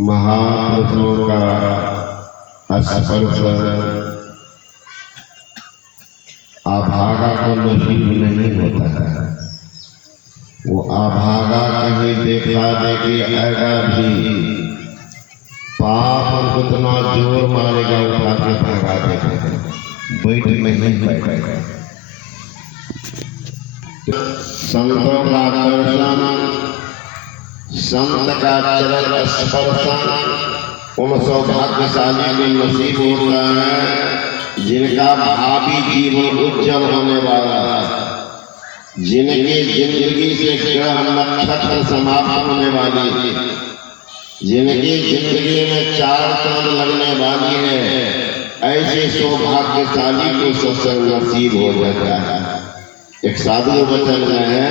महापुरुषों का स्पर्श अभागा को नसीब नहीं होता है। वो अभागा कहीं देखा देखी आएगा भी पाप उतना जोर मारेगा उठा के भगा देगा, बैठ नहीं पाएगा। संतों का दर्शन, संत का चरण स्पर्शन उन सौभाग्यशाली को नसीब होता है जिनका भावी जीवन उज्जवल होने वाला है, जिनकी जिंदगी से ग्रह नक्षत्र समाप्त होने वाली, जिनकी जिंदगी में चार चांद लगने वाली है, ऐसे सौभाग्यशाली को सत्संग नसीब हो जाता है। एक साधु वचन में है,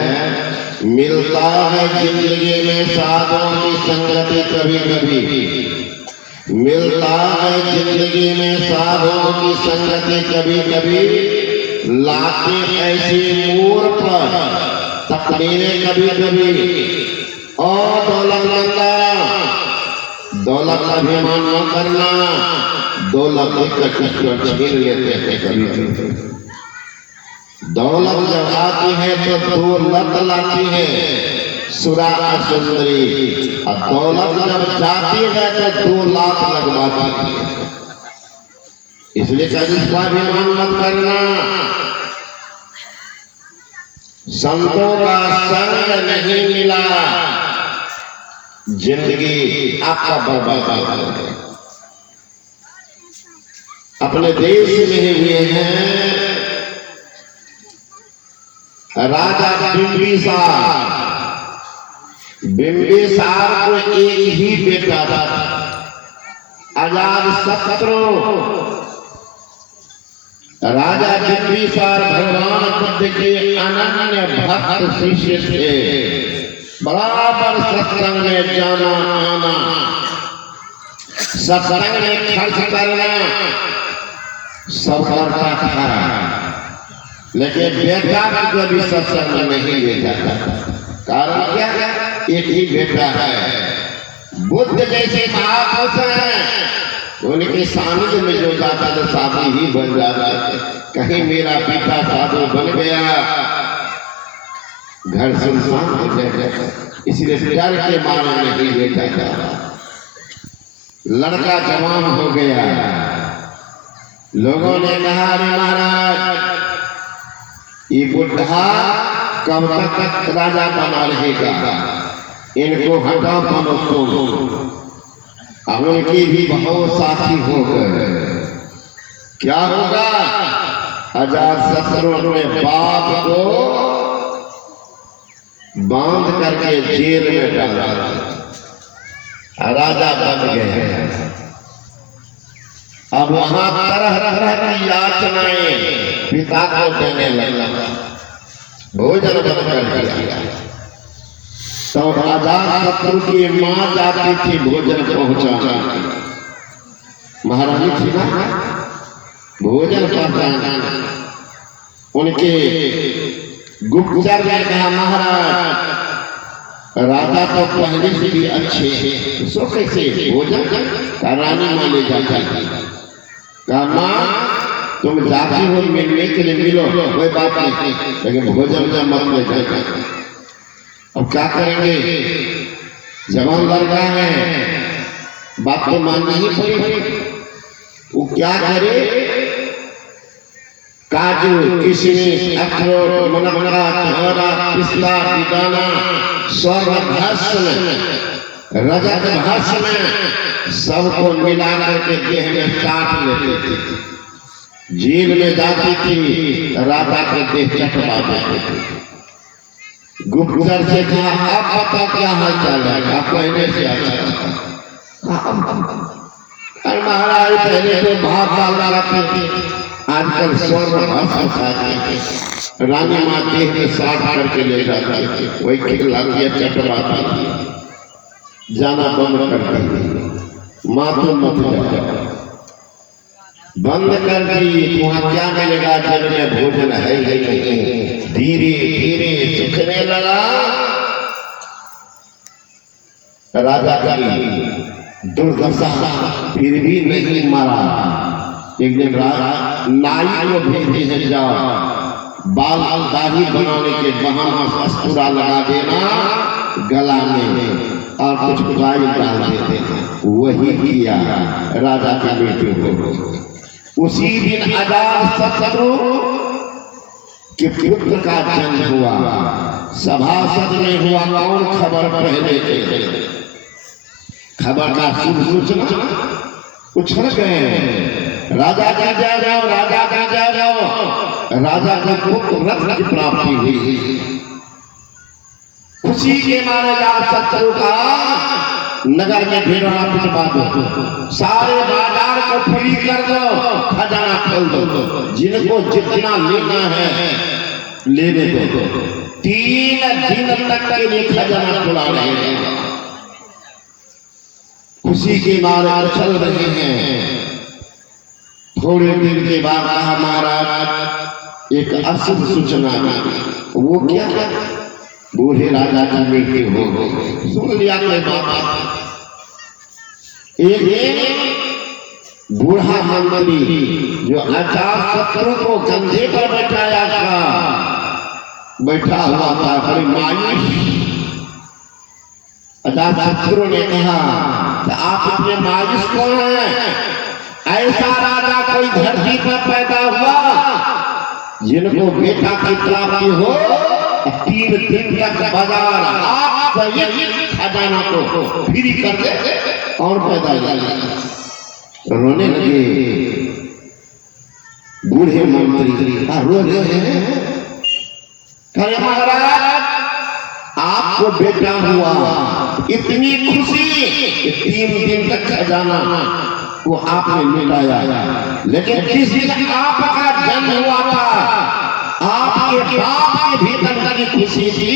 मिलता है जिंदगी में साधुओं की संगति कभी कभी, मिलता है जिंदगी में साधुओं की संगति कभी कभी, लाते ऐसे मोड़ पर तकदीरें कभी कभी। और दौलत अभिमान न करना, दौलत छीन लेते हैं कभी कभी। दौलत जब आती है तो दो लत लाती है, सुरा सुंदरी, और दौलत जब जाती है तो दो लात लगवाती है। इसलिए कभी स्वाभिमान मत करना। संतों का संग नहीं मिला, जिंदगी आपका बर्बाद हो गया। अपने देश में हुए हैं राजा बिंबिसार। बिंबिसार को एक ही बेटा था, अजातशत्रु। राजा बिंबिसार भगवान बुद्ध के अनन्य भक्त शिष्य थे। बराबर सत्संग में जाना आना, सत्संग में खर्च करना सब करता था, लेकिन बेटा को भी सत्संग में नहीं ले जाता। कारण क्या? एक ही बेटा है। बुद्ध जैसे महापुरुष हैं, उनके सानिध्य में जो जाता तो साधु ही बन जाता। कहीं मेरा पिता साधु बन गया, घर सुनसान हो जाएगा, इसलिए डर के मारे नहीं ले जाता। लड़का जवान हो गया, लोगों ने कहा महाराज ये बुढ़ा कब तक राजा बना रहेगा, इनको हटा बनो तुम। अब उनकी भी बहुत साथी हो गए। क्या होगा? अजातशत्रु अपने बाप को बांध करके जेल में डाला, राजा बन गए। अब वहां तरह तरह की याचनाएं पिता को देने लगा, भोजन बंद कर दिया। तो अजातशत्रु की मां जाती थी भोजन पहुंचाना, महारानी थी ना, भोजन पहुंचाना। उनके गुप्तचर ने कहा महाराज राजा तो पहले से भी अच्छे हैं, सो कैसे भोजन का रानी माने जाता है। कहा मां तुम जाती हो मिलने के लिए मिलो, कोई बात नहीं, लेकिन भोजन का मत ले जाए। अब क्या करेंगे? जवान लड़का है, बात तो माननी ही पड़ेगी। वो क्या करे? काजू, किशमिश, अखरोट, मुनक्का, छोरा, पिस्ता, बेदाना, स्वर्ण भस्म, रजत भस्म सबको मिला करके देह में काट लेते थे। जेल में जाती थी, राजा के देह चटवा देते थे। गुप्तचर से कहा अब पता क्या हाल चाल है? आप पहले से अच्छा महाराज पहले तो भाग डाल रखते थे, आजकल स्वर्ण भस्म खाते थे। रानी माँ देह में साफ करके ले जाती थी, वही खिला दिया चटवाता थी, जाना बंद कर दी। माँ तो मत जाओ, बंद कर दी। वहां क्या मिलेगा? जेल में भोजन है ही नहीं। धीरे धीरे सूखने लगा। राजा की दुर्दशा फिर भी नहीं मरा। एक दिन नाई को भेजे हैं, जाओ बाल दाढ़ी बनाने के बहाना कस्तूरा लगा देना गला में और कुछ दवाई डाल देते हैं। वही किया, राजा की बेटी को। उसी दिन अजातशत्रु के पुत्र का जन्म हुआ। सभासद में हुआ कौन खबर पहले थे? खबर का सूचना उछल गए। राजा का जय जाओ, राजा का जय जाओ। राजा को पुत्र रत्न की प्राप्ति हुई। खुशी के मारे अजातशत्रु का नगर में ढेरों पिटवा दो, सारे बाजार को फ्री कर दो, खजाना खोल दो, जिनको जितना लेना है लेने दो। 3 दिन तक के लिए खजाना खुला रहेगा। खुशी के मारे उछल रहे हैं। थोड़े दिन के बाद कहा महाराज एक अशुभ सूचना। वो क्या? बूढ़े राजा की मृत्यु हो गई। सुन लिया कोई बात? एक बूढ़ा मंत्री जो अजातशत्रु को कंधे पर बैठाया था, बैठा हुआ था बड़ी मायूस। अजातशत्रु ने कहा कि आप इतने मायूस कौन हैं? ऐसा राजा कोई धरती पर पैदा हुआ जिनको बेटा की प्राप्ति हो, 3 दिन तक बाजार आप खजाना को फ्री कर दे और पैदा रोने लगे। बूढ़े मंत्री रो रहे हैं। कहे महाराज आपको बेटा हुआ, इतनी खुशी, 3 दिन तक खजाना वो आपने लुटाया। लेकिन जिस दिन आपका जन्म हुआ था, आपके बाप के भीतर की खुशी थी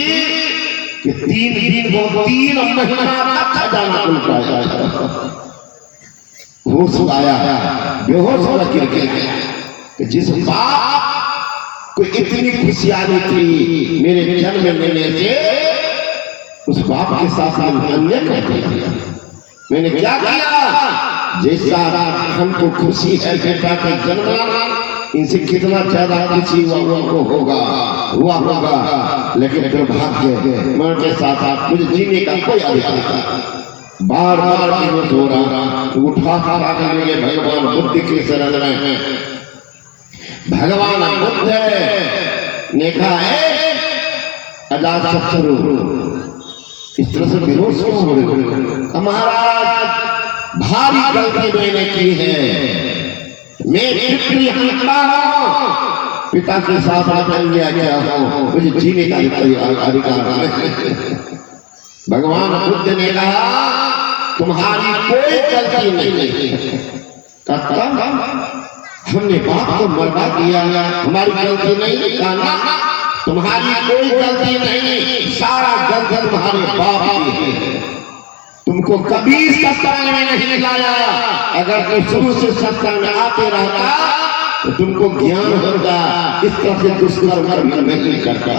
कि 3 दिन वो 3 महीना तक खजाना लुटाया। होश आया, बेहोश होकर गिर गया। जिस बाप को इतनी खुशी आ रही थी मेरे जन्म लेने से, उस बाप के साथ अन्याय कर दिया। मैंने क्या किया? जैसा हमको खुशी है बेटा का जन्म, इनसे कितना ज्यादा खुशी हुआ होगा। लेकिन दुर्भाग्य मरण के साथ मुझे जीने का कोई अधिकार नहीं। बार बार बेहोश हो रहा, उठा करके भगवान बुद्ध की शरण में। भगवान बुद्ध ने कहा है अजातशत्रु इस तरह से बेहोश क्यों हो रहे? महाराज भारी गलती मैंने की है, मैं पितृहंता हूं, पिता के साथ अन्याय किया हूं, मुझे जीने का अधिकार नहीं। भगवान बुद्ध ने कहा तुम्हारी कोई गलती नहीं। हमने बाप को मरवा दिया, हमारी गलती नहीं। कहना तुम्हारी कोई गलती नहीं, सारा गलती तुम्हारे बाप की है। तुमको कभी सत्संग में नहीं लाया। अगर तुम शुरू से सत्संग में आते रहता तो तुमको ज्ञान होता, इस तरह से दुष्कर्म नहीं करता।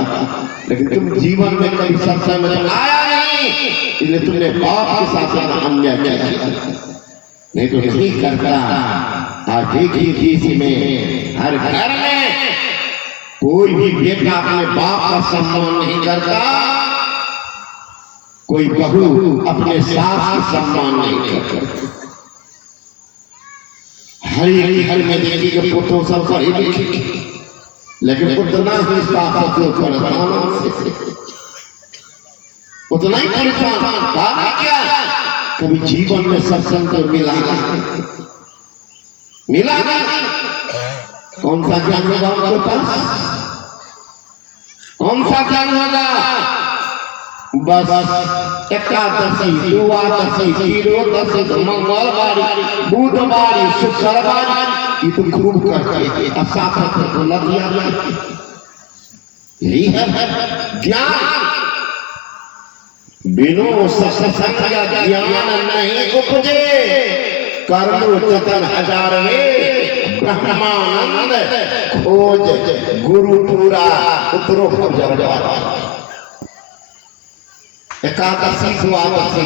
लेकिन तुम जीवन में कभी सत्संग में आया नहीं, इसलिए तुमने बाप के साथ अन्याय किया। नहीं तो नहीं करता। आज देखिए किसी में हर घर में कोई भी बेटा अपने बाप का सम्मान नहीं करता, कोई बहू अपने सास का सम्मान नहीं करता। हरी घर में देखिए पुत्रों सब पढ़े लिखे, लेकिन उतना ही सास उतना ही परेशान क्या? कभी जीवन में सत्संग तो मिला कौन सा ज्ञान होगा उनके पास? कौन सा ज्ञान होगा? बस एकादशी, द्वादशी, त्रयोदशी, मंगलवारी, बुधवारी, शुक्रवारी, ये तो खूब करते हैं। अब साथ को लग गया। यही है ज्ञान। बिनु सत्संग का ज्ञान नहीं उपजे, कर्म चतन हजारवे ब्रह्मानंद खोज गुरु पूरा उतरो जगवा। एकादशी द्वादशी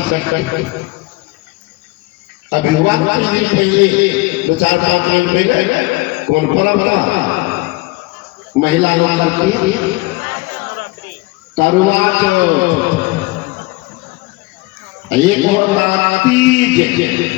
अभी हुआ कुछ दिन पहले 2-4-5 दिन पहले कौन पर्व था महिला लोग करती करवा चौथ, एक होता तीज।